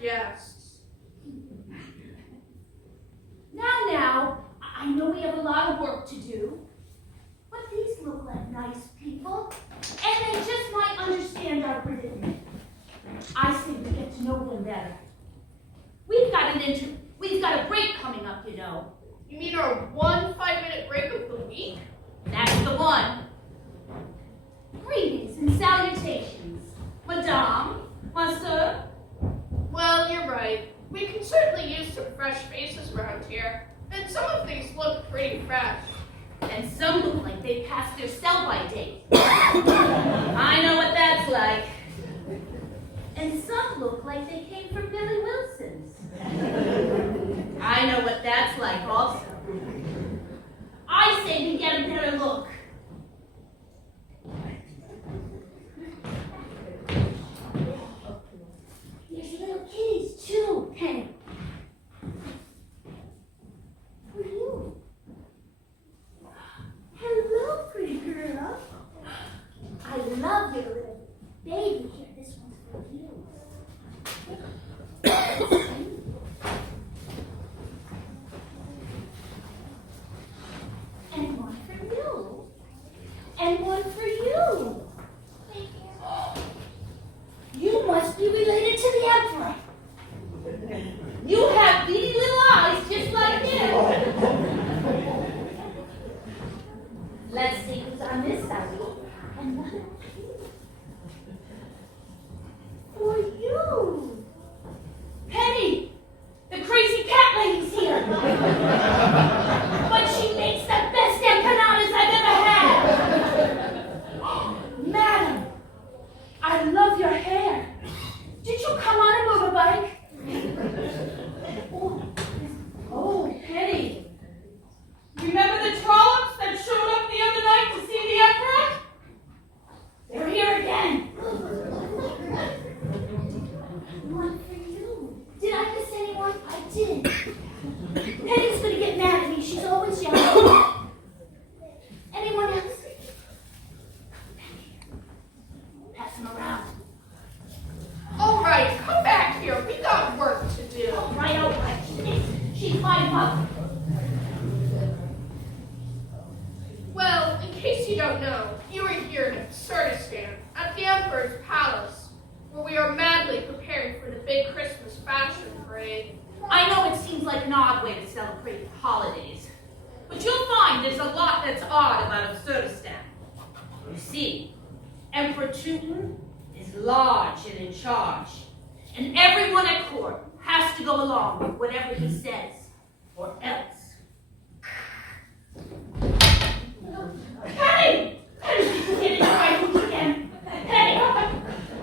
guests. Now, I know we have a lot of work to do, but these look like nice people, and they just might understand our predicament. I say we get to know them better. We've got a break coming up, you know. You mean our one 5-minute break of the week? That's the one. Greetings and salutations, Madame, Monsieur. Well, you're right. We can certainly use some fresh faces around here, and some of these look pretty fresh. And some look like they passed their sell-by date. I know what that's like. And some look like they came from Billy Wilson's. I know what that's like also. I say we get a better look. There's little kitties too, Penny. For you. Hello, pretty girl. I love your little baby here. This one's for you. And one for you. And one for you. You must be related to the Emperor. You have beady little eyes just like him. Let's see who's on this side. And one for you. Penny, the crazy cat lady's here. But she makes the best empanadas I've ever had. Madam, I love your hair. Did you come on a motorbike? Oh, Penny. Remember the trollops that showed up the other night to see the Emperor? They're here again. One for you. Did I miss anyone? I did. Penny's gonna get mad at me. She's always yelling. Anyone else? Pass them around. All right, come back here. We got work to do. All right. She's my mother. Well, in case you don't know, you are here in Absurdistan, at the Emperor's Palace, where we are madly preparing for the big Christmas fashion parade. I know it seems like an odd way to celebrate the holidays, but you'll find there's a lot that's odd about Absurdistan. You see, Emperor Teuton is large and in charge, and everyone at court has to go along with whatever he says, or else. Penny! Penny, she's getting my boots again. Penny,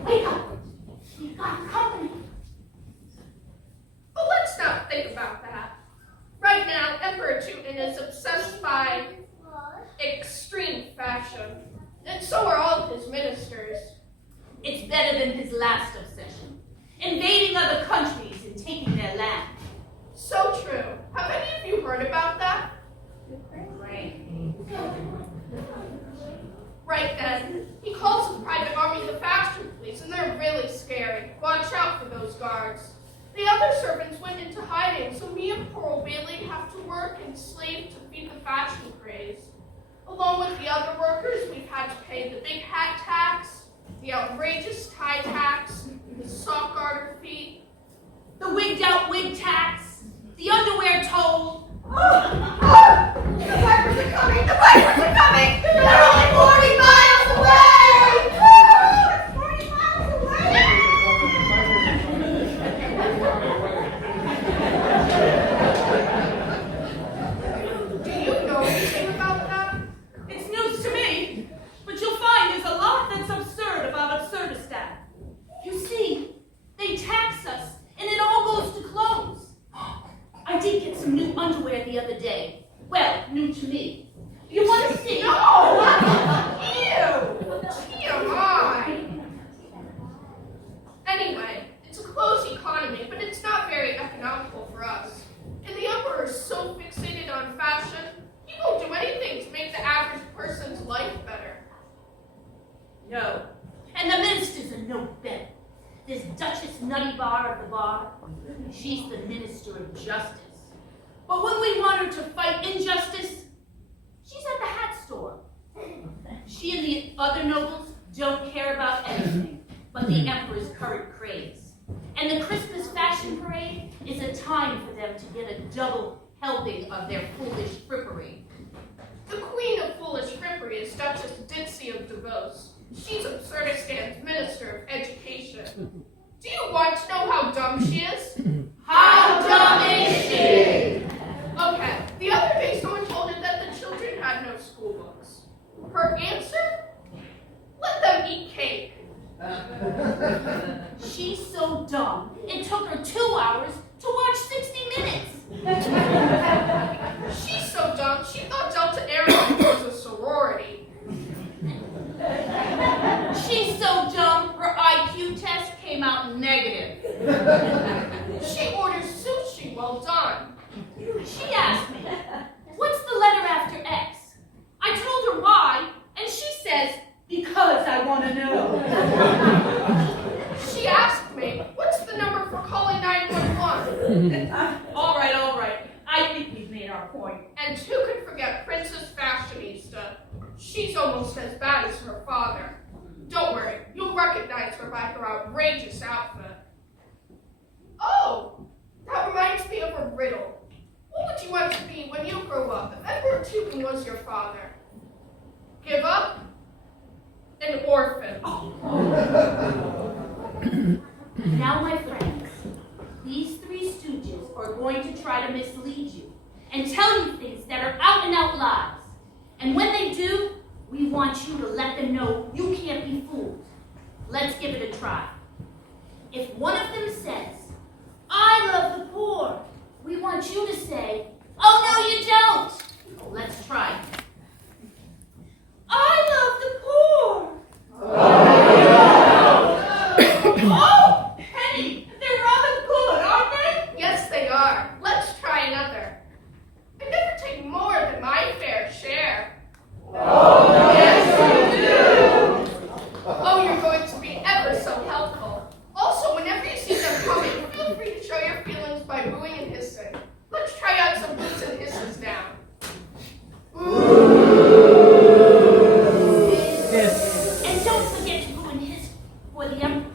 wake up. We've got company. But let's not think about that. Right now, Emperor Teuton is obsessed by extreme fashion, and so are all of his ministers. It's better than his last obsession, invading other countries and taking their land. So true. Have any of you heard about that? Right. Right then, he calls his private army the fashion police, and they're really scary. Watch out for those guards. The other servants went into hiding, so me and poor old Bailey have to work and slave to feed the fashion craze. Along with the other workers, we've had to pay the big hat tax, the outrageous tie tax, the sock garter fee, The wigged out wig tax, the underwear toll. The Vipers are coming! The Vipers are coming! They're only 40 miles away! They're 40 miles away! Do you know anything about that? It's news to me, but you'll find there's a lot that's absurd about Absurdistan. You see, they tax us, and it all goes to clothes. I did get some new underwear the other day. Well, new to me. You want to see? No! Ew! TMI! Anyway, it's a closed economy, but it's not very economical for us. And the Emperor is so fixated on fashion, he won't do anything to make the average person's life better. No. And the ministers are no better. this Duchess Nutty Bar of the bar, she's the minister of justice. But when we want her to fight injustice, she's at the hat store. She and the other nobles don't care about anything but the emperor's current craze. And the Christmas fashion parade is a time for them to get a double helping of their foolish frippery. The queen of foolish frippery is Duchess Ditzy of Davos. She's Absurdistan's Minister of Education. Do you want to know how dumb she is? How dumb is she? Okay, the other day someone told her that the children had no school books. Her answer? Let them eat cake. She's so dumb, it took her 2 hours to watch 60 Minutes. She's so dumb, she thought Delta Airlines was a sorority. She's so dumb, her IQ test came out negative. She orders sushi well done. She asked me, what's the letter after X? I told her why, and she says, because I want to know. She asked me, what's the number for calling 911? All right. I think we've made our point. And who could forget Princess Fashionista? She's almost as bad as her father. Don't worry, you'll recognize her by her outrageous outfit. Oh, that reminds me of a riddle. What would you want to be when you grow up if Emperor Teuton was your father? Give up? An orphan. Now, my friends, these three stooges are going to try to mislead you and tell you things that are out-and-out lies. And when they do, we want you to let them know you can't be fooled. Let's give it a try. If one of them says, I love the poor, we want you to say, oh, no, you don't. Let's try. I love the poor. Oh, Penny, they're rather good, aren't they? Yes, they are. Let's try another. I never take more than my fair share. Oh, yes, you do. Oh, you're going to be ever so helpful. Also, whenever you see them coming, feel free to show your feelings by booing and hissing. Let's try out some boots and hisses now. And don't forget to boo and hiss for the emperor.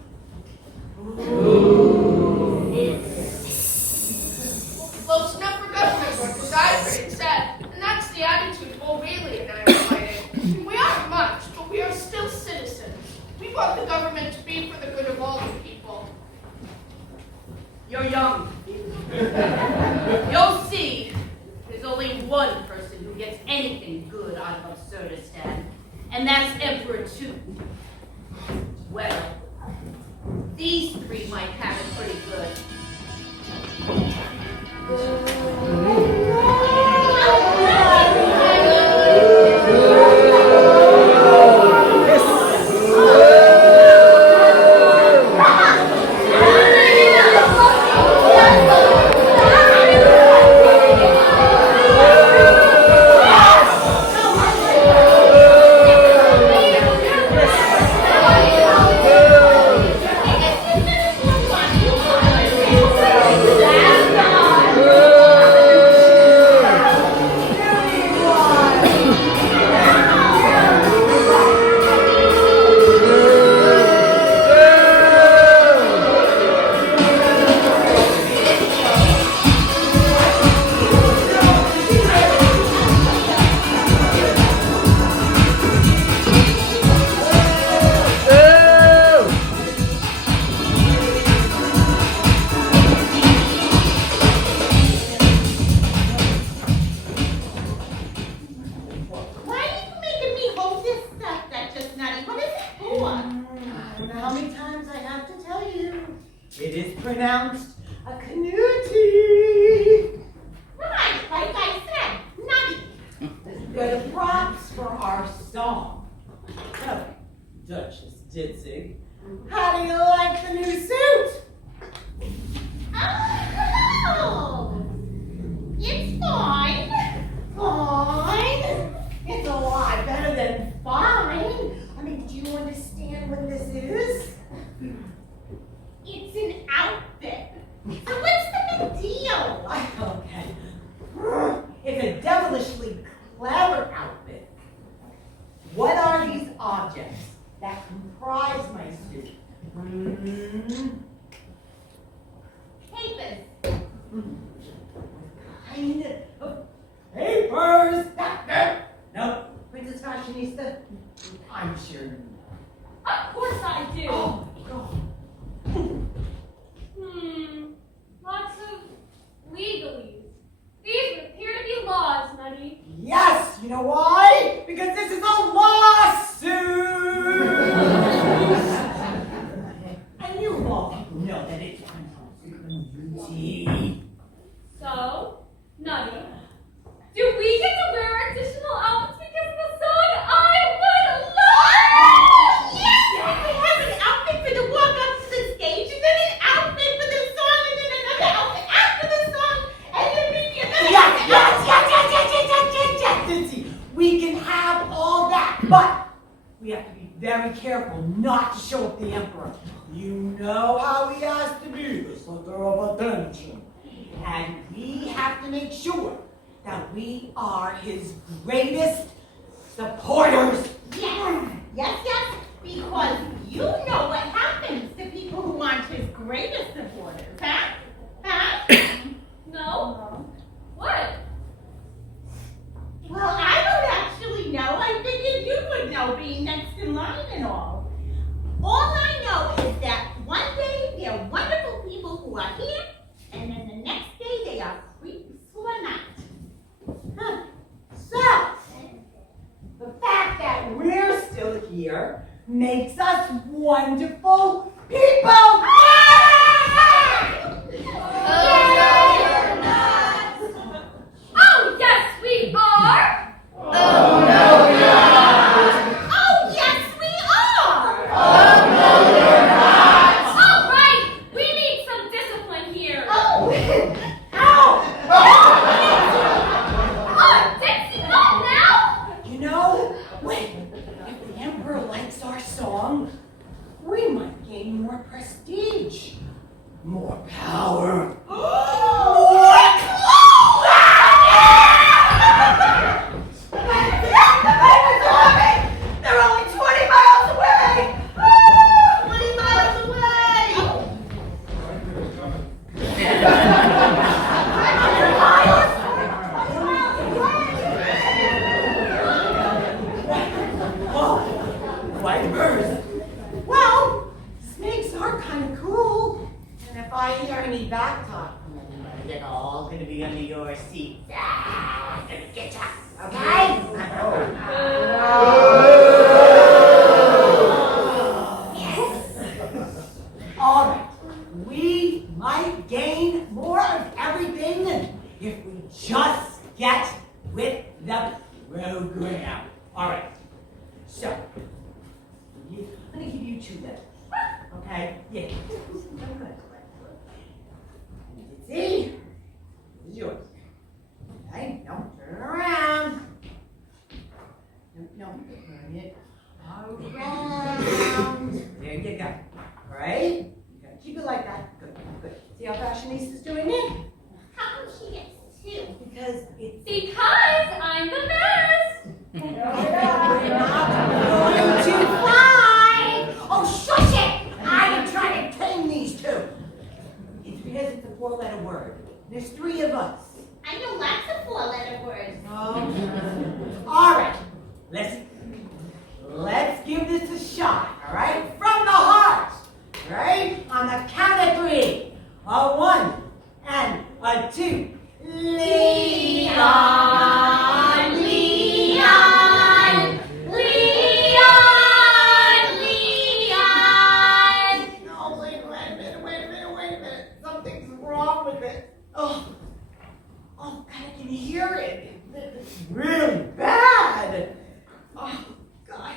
Close enough for government work, as I've heard it said, and that's the attitude O'Reilly and I are fighting. We aren't much, but we are still citizens. We want the government to be for the good of all the people. You're young. You'll see. There's only one person who gets anything good out of Absurdistan, and that's Emperor Teuton. Well, these three might have it pretty good. Pronounced a Canuti. Right, like I said, nutty. Good props for our song. So, Duchess Ditzy, how do you like the new suit? Oh, it's fine. Fine? It's a lot better than fine. I mean, do you understand what this is? know that it's beauty. So, Nutty, do we get to wear additional outfits because of the song? I would love Yes! We have an outfit for the walk up to the stage, and then an outfit for the song, and then another outfit after the song, and then maybe another Yes, outfit. Ditsy. We can have all that, but we have to be very careful not to show up the Emperor. You know how he has to be the center of attention. And we have to make sure that we are his greatest supporters. Yes, because you know what happens to people who aren't his greatest supporters, huh? No? What? Well, I don't actually know. I figured you would know, being next in line and all. All I know is that one day they're wonderful people who are here, and then the next day they are creeps who are not. So, the fact that we're still here makes us wonderful people. Oh, yes, we are! Oh, yes, we are! All right, we need some discipline here. Oh, Oh, Dixie, not now! You know, if the Emperor likes our song, we might gain more prestige, more power, more clothing! They're only 20 miles away! 20 miles away! Vipers! Well, snakes are kind of cool. And if I hear any back talk from anybody, they're all going to be under your seat. I'm going to get ya, okay? All right. We might gain more of everything if we just get with the program. All right. So, I'm going to give you 2 letters. Okay? Yeah. See? This is yours. Okay? No, turn it around. No, turn it around. There you go. All right? You gotta keep it like that. Good, good. See how Fashionistas doing it? how come she gets 2? Because it's Because I'm the best! we're not going to fly. Oh, shush it! I am trying to tame these 2. It's because it's a 4-letter word. There's 3 of us. I know lots of 4-letter words. All right. Let's give this a shot. All right, from the heart. All right, on the count of 3. A 1 and a 2. Leon, Leon, Leon, Leon. No, wait a minute. Something's wrong with it. Oh, God, I can hear it. It's really bad. Oh, God.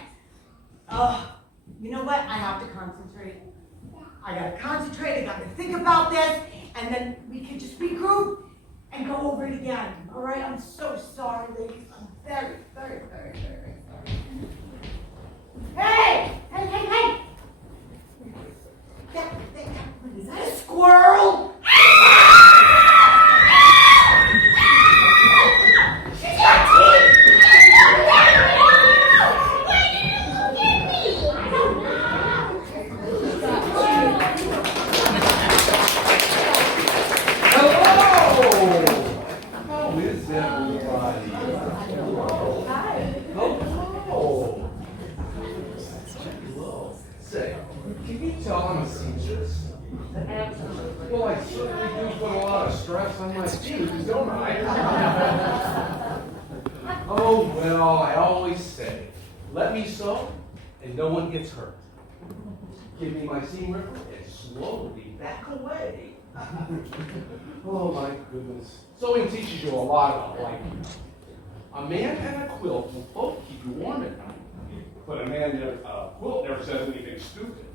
You know what? I have to concentrate. I gotta concentrate. I gotta think about this, and then we can just regroup and go over it again. All right? I'm so sorry, ladies. I'm very, very, very, very sorry. Hey! Is that a squirrel? She's got teeth! How is everybody? Hello. Say, can you tell I'm a seamstress? Well, I certainly do put a lot of stress on my shoes, don't I? Oh, well, I always say, let me sew and no one gets hurt. Give me my seam ripper and slowly back away. Oh my goodness. Sewing teaches you a lot about life. A man and a quilt will both keep you warm at night. But a quilt never says anything stupid.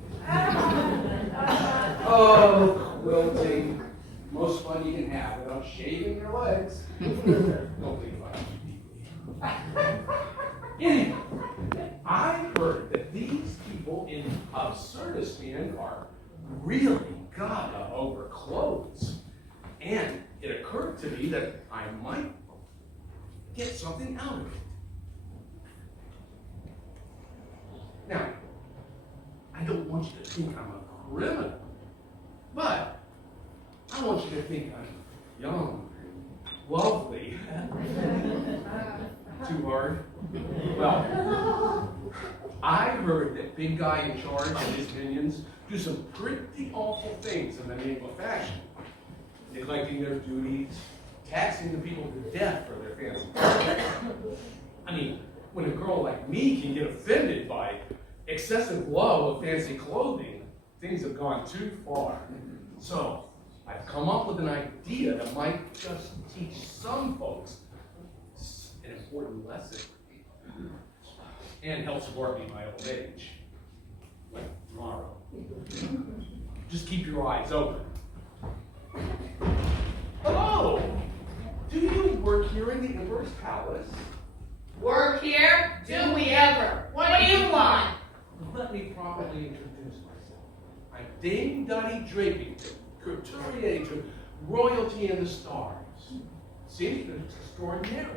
Oh, quilting. Most fun you can have without shaving your legs. Don't think about it deeply. Anyway, I heard that these people in Absurdistan are really gaga over clothes. And it occurred to me that I might get something out of it. Now, I don't want you to think I'm a criminal, but I want you to think I'm young and lovely. Too hard? Well, I heard that big guy in charge and his minions do some pretty awful things in the name of fashion. Neglecting their duties, taxing the people to death for their fancy. I mean, when a girl like me can get offended by excessive love of fancy clothing, things have gone too far. So, I've come up with an idea that might just teach some folks an important lesson and help support me in my old age, like tomorrow. Just keep your eyes open. Hello! Do you work here in the Emperor's Palace? Work here? Do we ever? What do you want? Let me properly introduce myself. I'm Dame Dottie Drapington, couturier to royalty and the stars. Seems that it's extraordinary.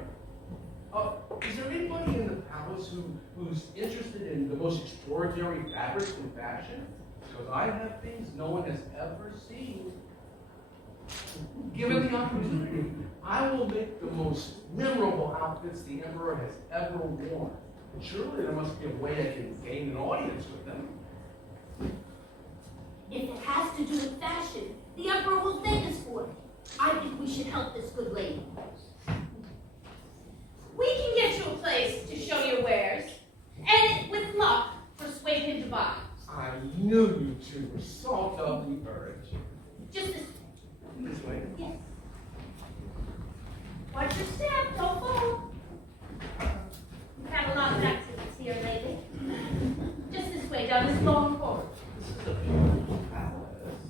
Is there anybody in the palace who's interested in the most extraordinary fabrics and fashion? Because I have things no one has ever seen. Given the opportunity, I will make the most memorable outfits the Emperor has ever worn. Surely there must be a way I can gain an audience with them. If it has to do with fashion, the Emperor will thank us for it. I think we should help this good lady. We can get you a place to show your wares, and with luck, persuade him to buy. I knew you two were salt of the earth. Just This way. yes. Watch your step, don't fall. We've had a lot of accidents here lately. Just this way, down this long corridor. This is a beautiful palace.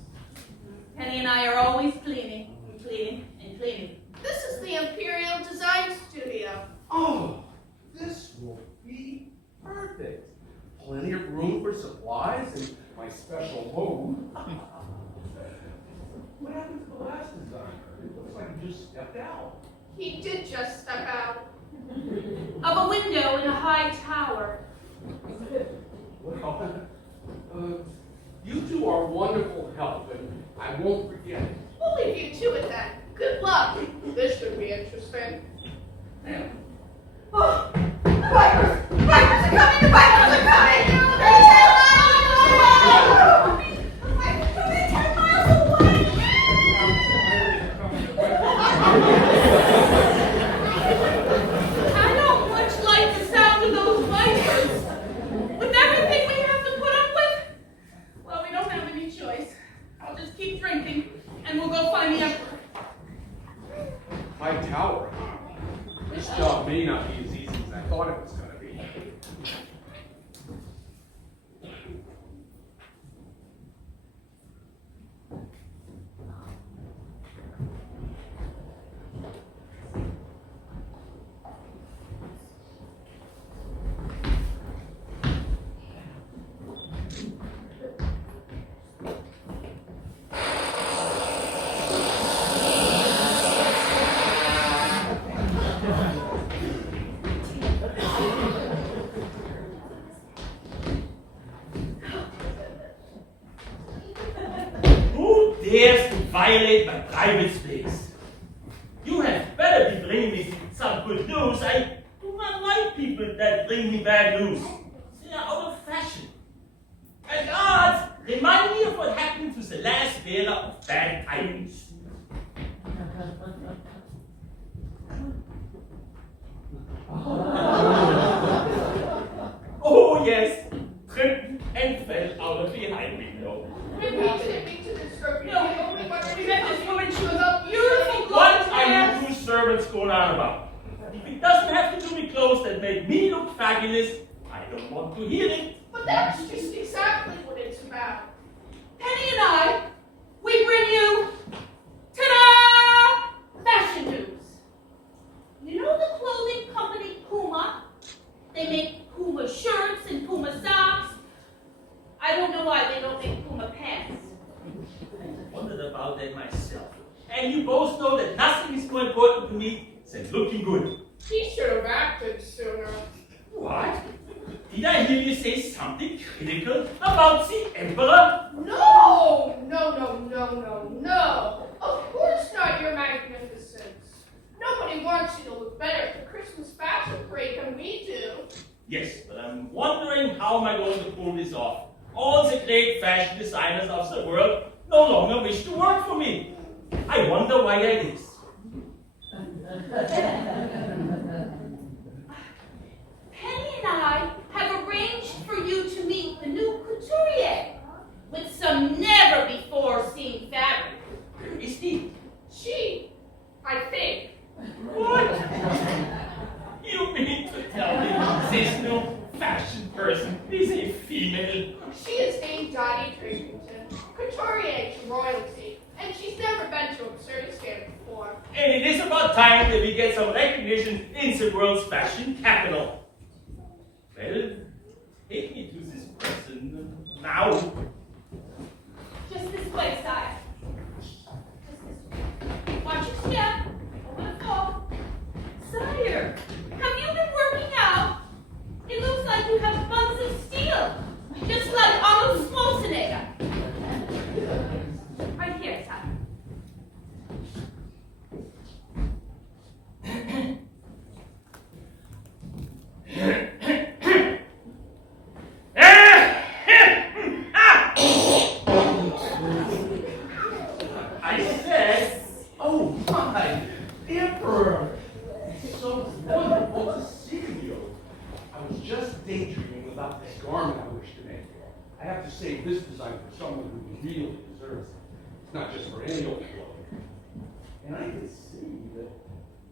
Penny and I are always cleaning, and cleaning, and cleaning. This is the Imperial Design Studio. Oh, this will be perfect. Plenty of room for supplies and my special home. What happened to the last designer? It looks like he just stepped out. He did just step out. Of a window in a high tower. Well, you two are wonderful help, and I won't forget it. We'll leave you to it then. Good luck. This should be interesting. Oh, the Vipers! The Vipers are coming! The Vipers are coming! They're 10 miles away! The Vipers are coming 10 miles away! I don't much like the sound of those vipers. With everything we have to put up with, well, we don't have any choice. I'll just keep drinking, and we'll go find the Emperor. High tower. This job may not be as easy as I thought it was going to be. Who dares to violate my private space? You had better be bringing me some good news. I do not like people that bring me bad news. They are out of fashion. And odds remind me of what happened to the last bearer of bad tidings. Oh yes, tripped and fell out of the high window. Repeat to this going on about. If it doesn't have to do with clothes that make me look fabulous, I don't want to hear it. But that's just exactly what it's about. Penny and I, we bring you, ta-da! Fashion news. You know the clothing company Puma? They make Puma shirts and Puma socks. I don't know why they don't make Puma pants. I wondered about that myself. And you both know that nothing is more important to me than looking good. He should have acted sooner. What? Did I hear you say something critical about the Emperor? No! No. Of course not, Your Magnificence. Nobody wants you to look better at the Christmas fashion parade than we do. Yes, but I'm wondering how am I going to pull this off? All the great fashion designers of the world no longer wish to work for me. I wonder why that is. Penny and I have arranged for you to meet the new couturier with some never-before-seen fabric. Where is he? She, I think. What? You mean to tell me this new fashion person is a female? She is named Dottie Drayton, couturier to royalty, and she's never been to Absurdistan before. And it is about time that we get some recognition in the world's fashion capital. Well, take me to this person now. Just this way, sire. Just this way. Watch your step. Over the fall. Sire, have you been working out? It looks like you have buns of steel. Just like Arnold Schwarzenegger. Right here, sire. I said, Oh my, Emperor! It's so wonderful to see you. I was just daydreaming about this garment I wish to make. I have to save this design for someone who really deserves it. It's not just for any old clothing. And I can see that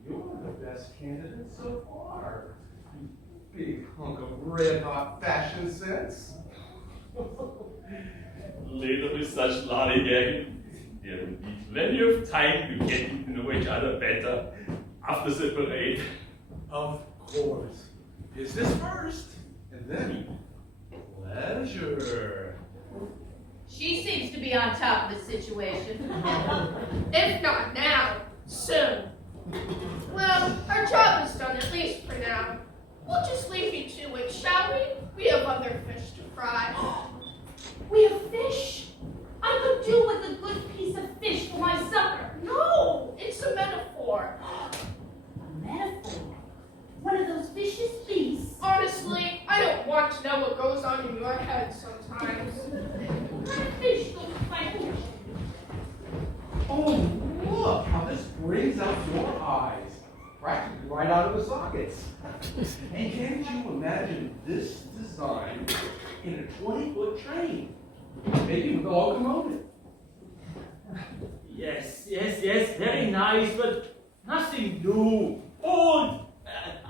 you're the best candidate so far. You big hunk of red-hot fashion sense. later with such lollygagging, there will be plenty of time to get to know each other better after the parade. Of course. Business first, and then pleasure. She seems to be on top of the situation. If not now, soon. Well, our job is done, at least for now. We'll just leave you to it, shall we? We have other fish to fry. We have fish. I could do with a good piece of fish for my supper. No, it's a metaphor. A metaphor. One of those vicious beasts. Honestly, I don't want to know what goes on in your head sometimes. What kind of fish goes with my fish? Oh, look how this brings out your eyes. Practically right out of the sockets. And can't you imagine this design in a 20-foot train? Maybe with a locomotive. Yes, very nice, but nothing new, old,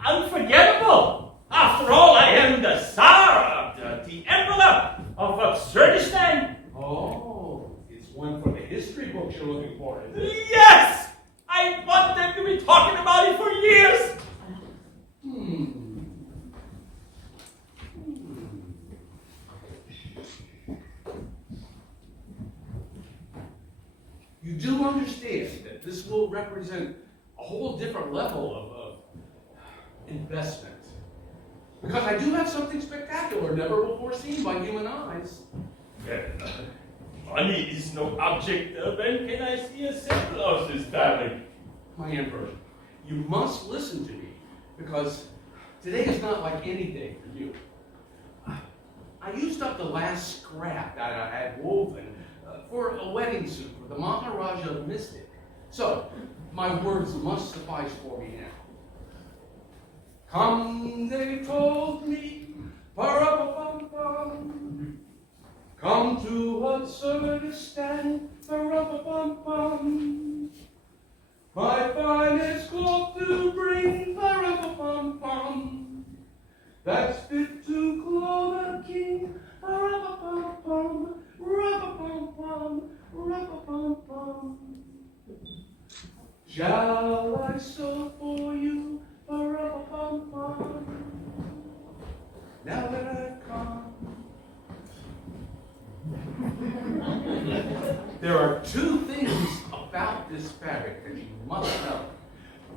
unforgettable. After all, I am the Tsar, the Emperor of Absurdistan. Oh, it's one for the history books you're looking for, is it? Yes! I want them to be talking about it for years. You do understand that this will represent a whole different level of investment. Because I do have something spectacular, never before seen by human eyes. Well, money is no object. When can I see a sample of this fabric? My Emperor, you must listen to me, because today is not like any day for you. I used up the last scrap that I had woven for a wedding suit for the Maharaja Mystic. So, my words must suffice for me now. Come, they told me, pa-ra-pa-pum-pum. Come to Absurdistan, pa-ra-pa-pum-pum. My finest cloth to bring, pa-ra-pa-pum-pum. That's fit to clothe a king, pa-ra-pa-pum-pum, ra-pa-pum-pum, ra-pa-pum-pum. Shall I sew for you, pa-ra-pa-pum-pum? Now that I've come. There are two things about this fabric that you must know.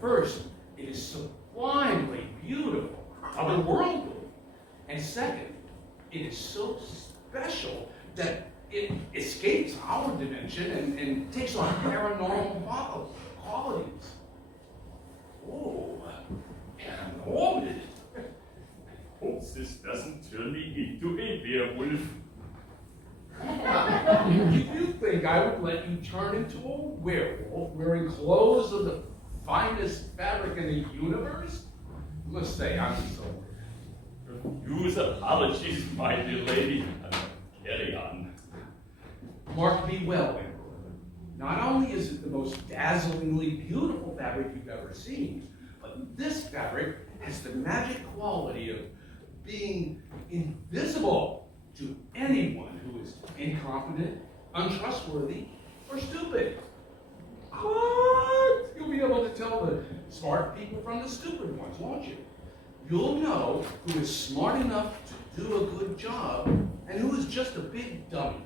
First, it is sublimely beautiful, otherworldly. And second, it is so special that it escapes our dimension and takes on paranormal qualities. Oh, paranormal. Hope this doesn't turn me into a werewolf. You think I would let you turn into a werewolf wearing clothes of the finest fabric in the universe? I must say, I'm so. Use apologies, my dear lady. Carry on. Mark me well, Emperor. Not only is it the most dazzlingly beautiful fabric you've ever seen, but this fabric has the magic quality of being invisible to anyone who is incompetent, untrustworthy, or stupid. But you'll be able to tell the smart people from the stupid ones, won't you? You'll know who is smart enough to do a good job and who is just a big dummy.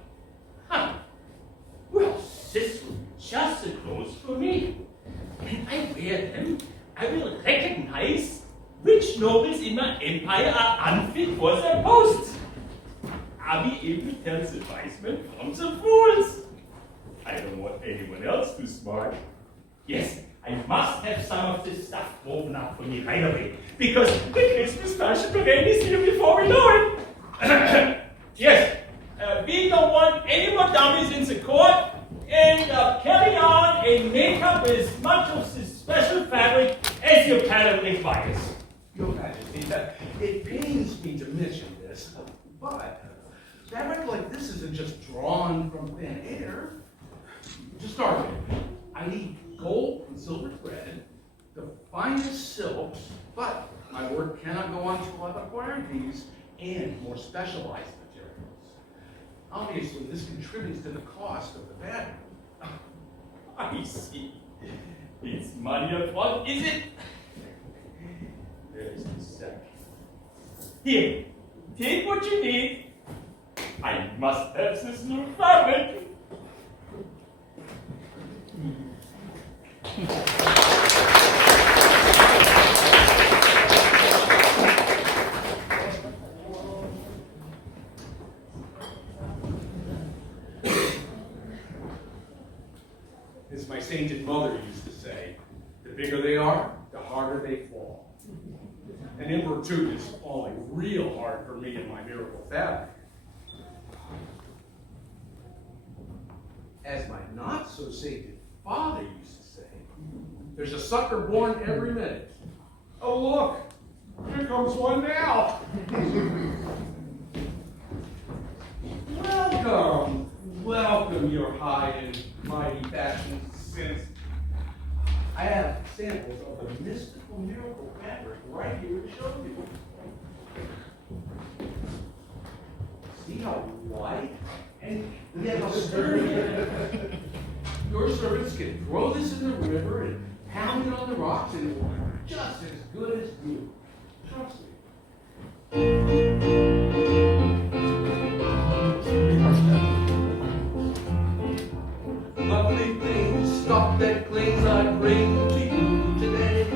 Huh. Well, this will be just the clothes for me. When I wear them, I will recognize which nobles in my empire are unfit for their posts. I'll be able to tell the wise men from the fools. I don't want anyone else too smart. Yes, I must have some of this stuff woven up for me right away, because the Christmas fashion parade is here before we know it. Yes, we don't want any more dummies in the court, and carry on and make up as much of this special fabric as your palate requires. Your Majesty, it pains me to mention this, but fabric like this isn't just drawn from thin air. To start with, I need gold and silver thread, the finest silks, but my work cannot go on until I've acquired these and more specialized materials. Obviously, this contributes to the cost of the fabric. I see. It's money up front, is it? There's the sack. Here, take what you need. I must have this new fabric. As my sainted mother used to say, the bigger they are, the harder they fall. And Emperor Tooth is falling real hard for me in my miracle fabric. As my not-so-sainted father used to say, there's a sucker born every minute. Oh, look, here comes one now. Welcome, welcome, your high and mighty fashion sense. I have samples of the mystical miracle fabric right here to show you. See how light and yet how sturdy it is. Your servants can throw this in the river and pound it on the rocks, and it will be just as good as new. Trust me. Lovely things, stuff that clings, I bring to you today.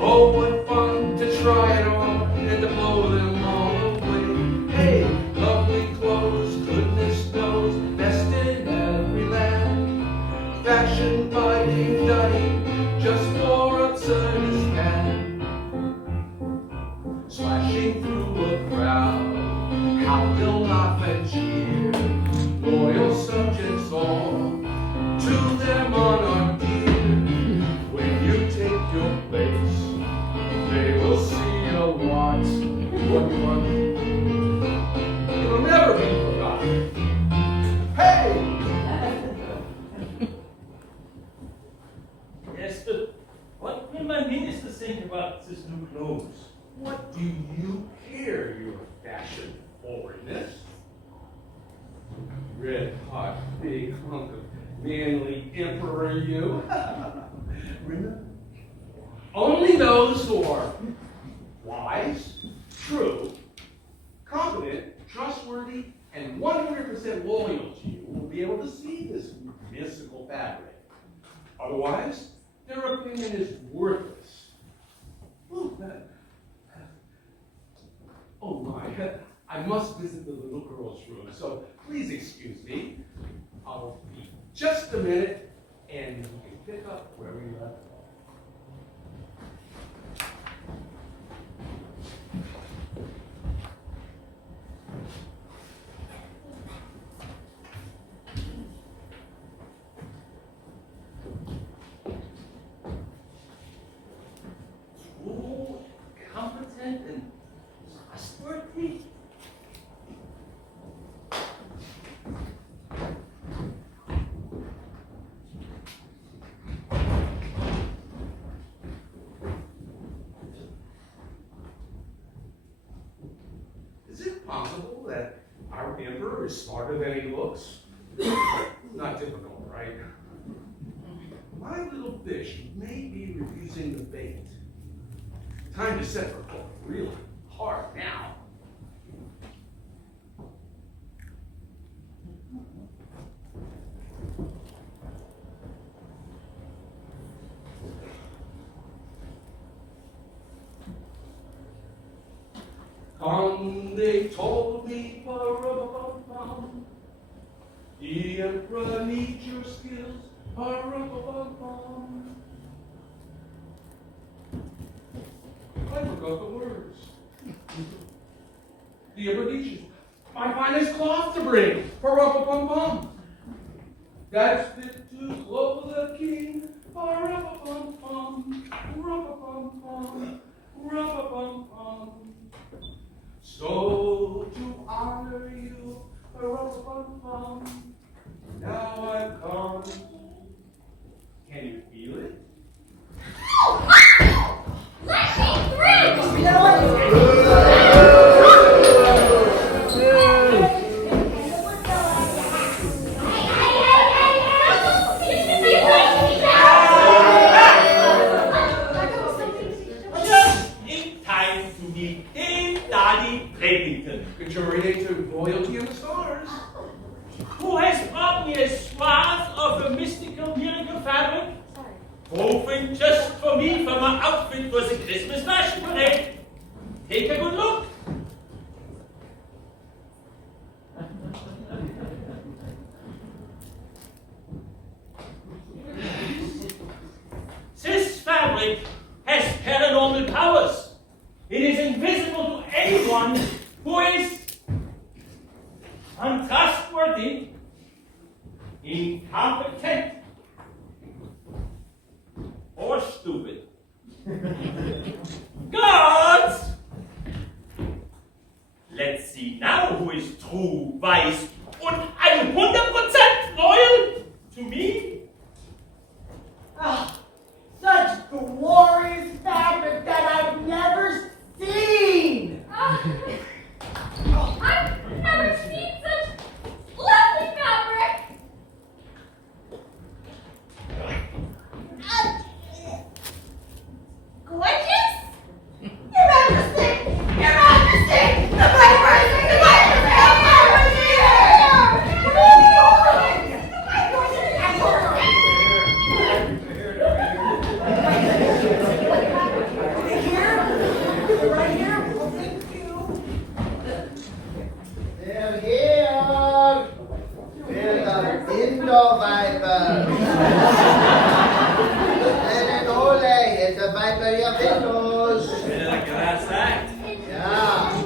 Oh, what fun to try it on and to blow them all away. Hey, lovely clothes, goodness knows, best in every land. Fashion fighting, dying, just for Absurdistan. Slashing through a crowd, how they'll laugh and cheer. Loyal subjects all, to their monarch dear. Do you care, your fashion forwardness? Red hot, big hunk of manly emperor, you. Remember? Only those who are wise, true, competent, trustworthy, and 100% loyal to you will be able to see this mystical fabric. Otherwise, their opinion is worthless. Oh my, I must visit the little girl's room, so please excuse me. I'll be just a minute, and we can pick up where we left off. True, competent, and trustworthy. Is it possible that our emperor is smarter than he looks? Not difficult, right? My little fish may be refusing the bait. Time to set her hook really hard now. They told me, pa-rum-bum-bum, the emperor needs your skills, pa-rum-bum-bum. I forgot the words. The emperor needs you. My finest cloth to bring, pa-rum-bum-bum. That's fit to clothe the king, pa-rum-bum-bum, rum-bum-bum, rum-bum-bum. So to honor you, pa-rum-bum-bum, now I've come. Can you feel it? Let me through! Just in time to meet Dame Daddy Bredington, Couturier to royalty and the stars. who has brought me a swath of a mystical miracle fabric, woven just for me for my outfit for the Christmas fashion parade. Take a good look. This fabric has paranormal powers. It is invisible to anyone who is untrustworthy, incompetent, or stupid. Gods! Let's see now who is true, wise, und 100% loyal to me. Ah, such glorious fabric that I've never seen! I've never seen such lovely fabric! Gorgeous? Your Majesty! Your Majesty! The Viper is here! The Viper is here! Here? Right here? Well, thank you. They're here! We're the Indo Vipers! And Ole is the Viper of Indos! Yeah.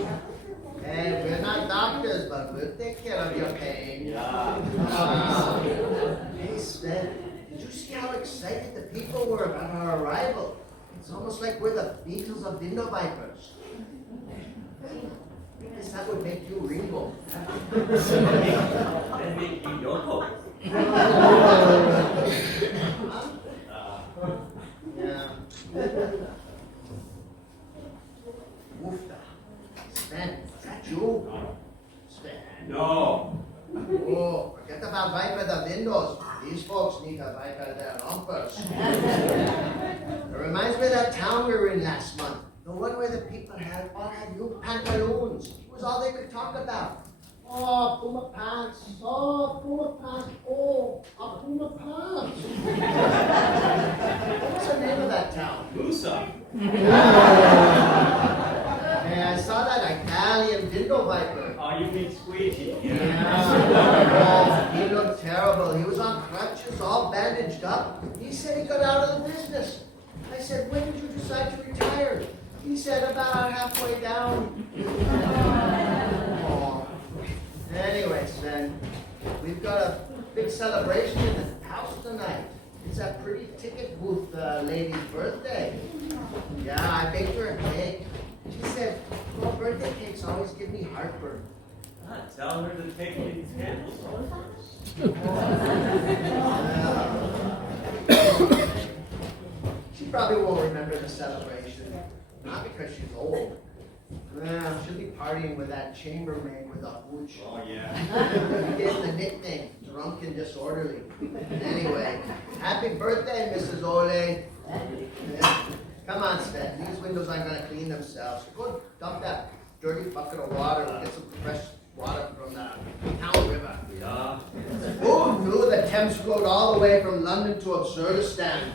And we're not doctors, but we'll take care of your pain. Hey, Sven, did you see how excited the people were about our arrival? It's almost like we're the Beatles of Indo Vipers. I guess that would make you Ringo. Then make me Yoko. Yeah. Woofda. Sven, is that you? Sven. No. Oh, forget about wiper the windows. These folks need to wiper their bumpers. It reminds me of that town we were in last month. The one where the people all had new pantaloons. It was all they could talk about. Oh, Puma pants. Oh, Puma pants. Oh, Puma pants. What was the name of that town? Musa. Hey, I saw that Italian dingo viper. Oh, you mean Squeegee? Yeah. He looked terrible. He was on crutches, all bandaged up. He said he got out of the business. I said, when did you decide to retire? He said, about halfway down. Oh. Anyway, Sven, we've got a big celebration in the house tonight. It's a pretty ticket booth lady's birthday. Yeah, I baked her a cake. She said, well, birthday cakes always give me heartburn. Tell her to take these candles off. She probably won't remember the celebration. Not because she's old. Well, she'll be partying with that chambermaid with a hooch. Oh, yeah. He gave the nickname, drunk and disorderly. Anyway, happy birthday, Mrs. Ole. Yeah. Come on, Sven. These windows aren't going to clean themselves. Go dump that dirty bucket of water and get some fresh water from the town river. Yeah. Who knew the Thames flowed all the way from London to Absurdistan?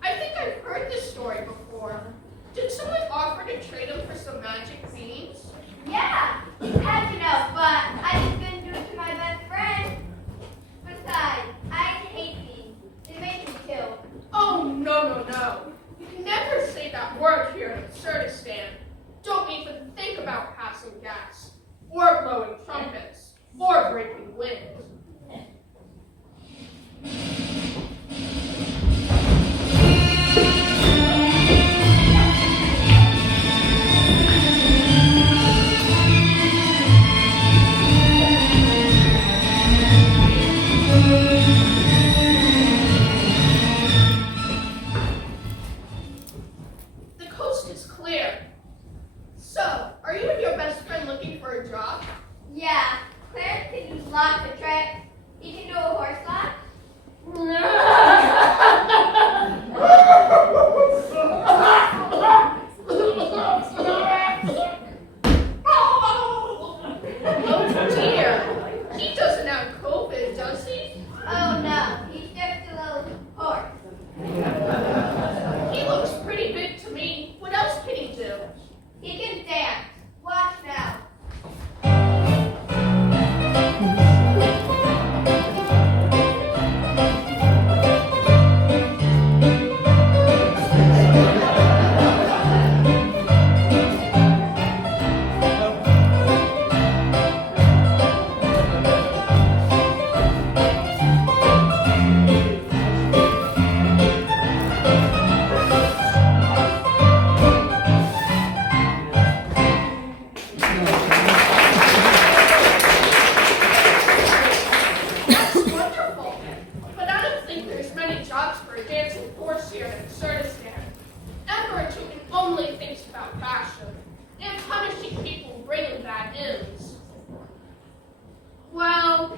I think I've heard this story before. Did someone offer to trade him for some magic beans? jobs for a dancing horse here in Kurdistan. Emperor Tukin only thinks about fashion and punishing people bringing bad news. Well,